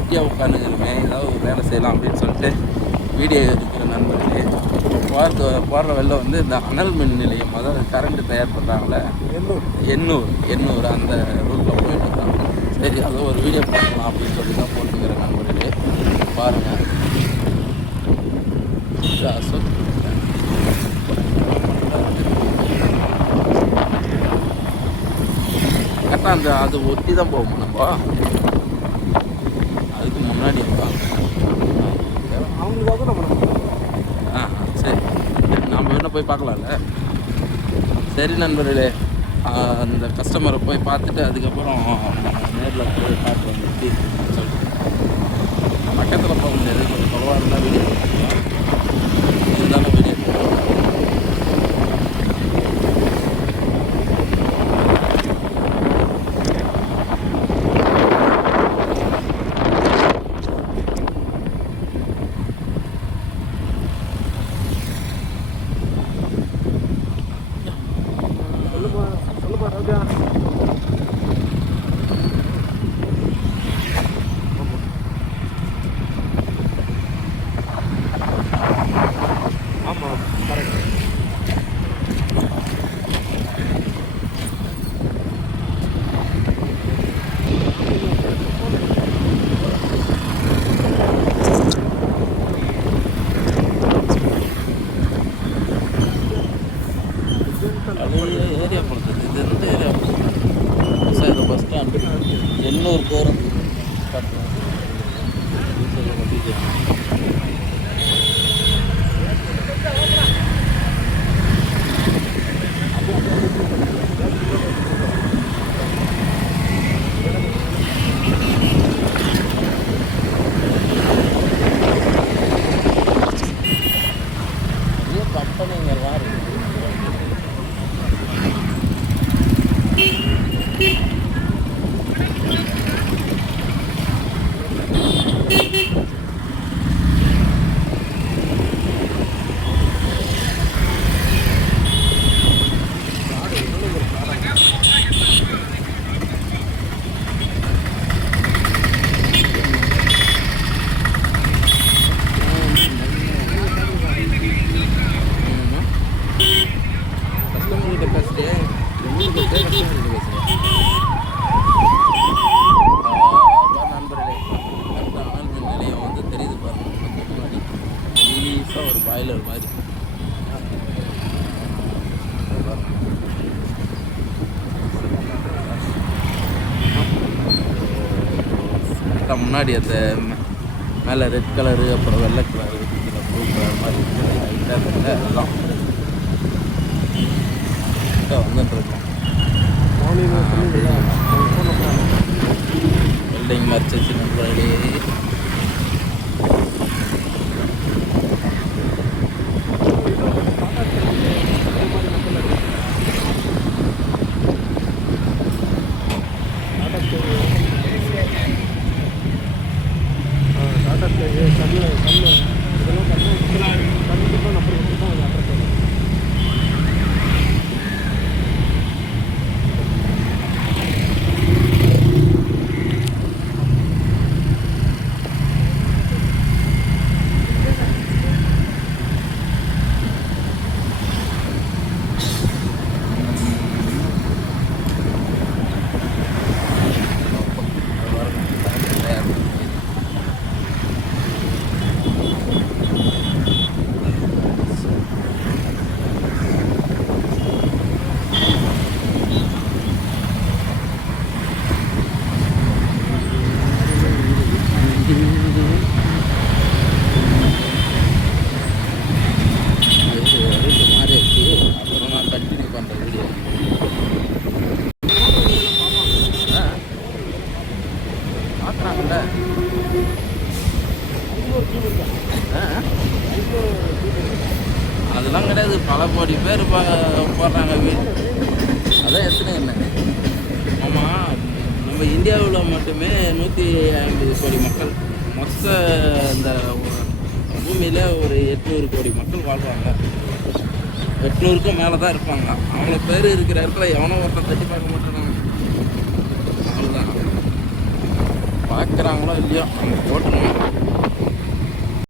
வெட்டியாக உட்காந்துக்கிறோமே, ஏதாவது ஒரு வேலை செய்யலாம் அப்படின்னு சொல்லிட்டு வீடியோ எடுக்கிற நண்பர்களே. போடுற வெளில வந்து இந்த அனல் மின் நிலையம், அதாவது கரண்ட்டு தயார் பண்ணுறாங்களே, எண்ணூர் அந்த ரூட்டில் போயிட்டு இருக்காங்க. சரி, அதை ஒரு வீடியோ பார்க்கலாம் அப்படின்னு சொல்லி தான் போட்டுக்கிற நண்பர்களே. பாருங்கள், கரெக்டாக அது ஒட்டி தான் போகும். நம்ம அதுக்கு முன்னாடி அவங்களுக்காக நம்ம சரி, நம்ம இன்னும் போய் பார்க்கலாம்ல. சரி நண்பர்களே, அந்த கஸ்டமரை போய் பார்த்துட்டு அதுக்கப்புறம் நேரில் போய் பார்த்து வந்துட்டு சொல்லிட்டு பக்கத்தில் போக முடியாது, கொஞ்சம் தொலைவாக இருந்தால் வீடியோ பார்க்கலாம். இதுதானே வீடியோ ஏரியா பொறுத்தது. இது இந்த ஏரியா இது பஸ் ஸ்டாண்டு எண்ணூர் போகிறோம். கம்பெனிங்கெல்லாம் இருக்குது. ஒரு பாய்லர் மாதிரி முன்னாடி அந்த மேலே ரெட் கலரு, அப்புறம் வெள்ளை கலரு, ப்ளூ கலர் மாதிரி எல்லாம் வந்துட்டுருக்கோம். வெல்டிங் மறைச்சி நண்பர்களே. அதெல்லாம் கிடையாது, பல கோடி பேர் போடுறாங்க. அதான் எத்தனை என்ன. ஆமாம், நம்ம இந்தியாவில் மட்டுமே 150 கோடி மக்கள், மொத்த இந்த பூமியில் ஒரு 800 கோடி மக்கள் வாழ்வாங்க. 800க்கும் மேலே தான் இருப்பாங்க. அவ்வளோ பேர் இருக்கிற இடத்துல எவனோ ஒருத்தன் தட்டி பார்க்க மாட்டாங்க. அவ்வளோதான். பார்க்க கேட்குறாங்களோ இல்லையோ அவங்க போட்டணும்.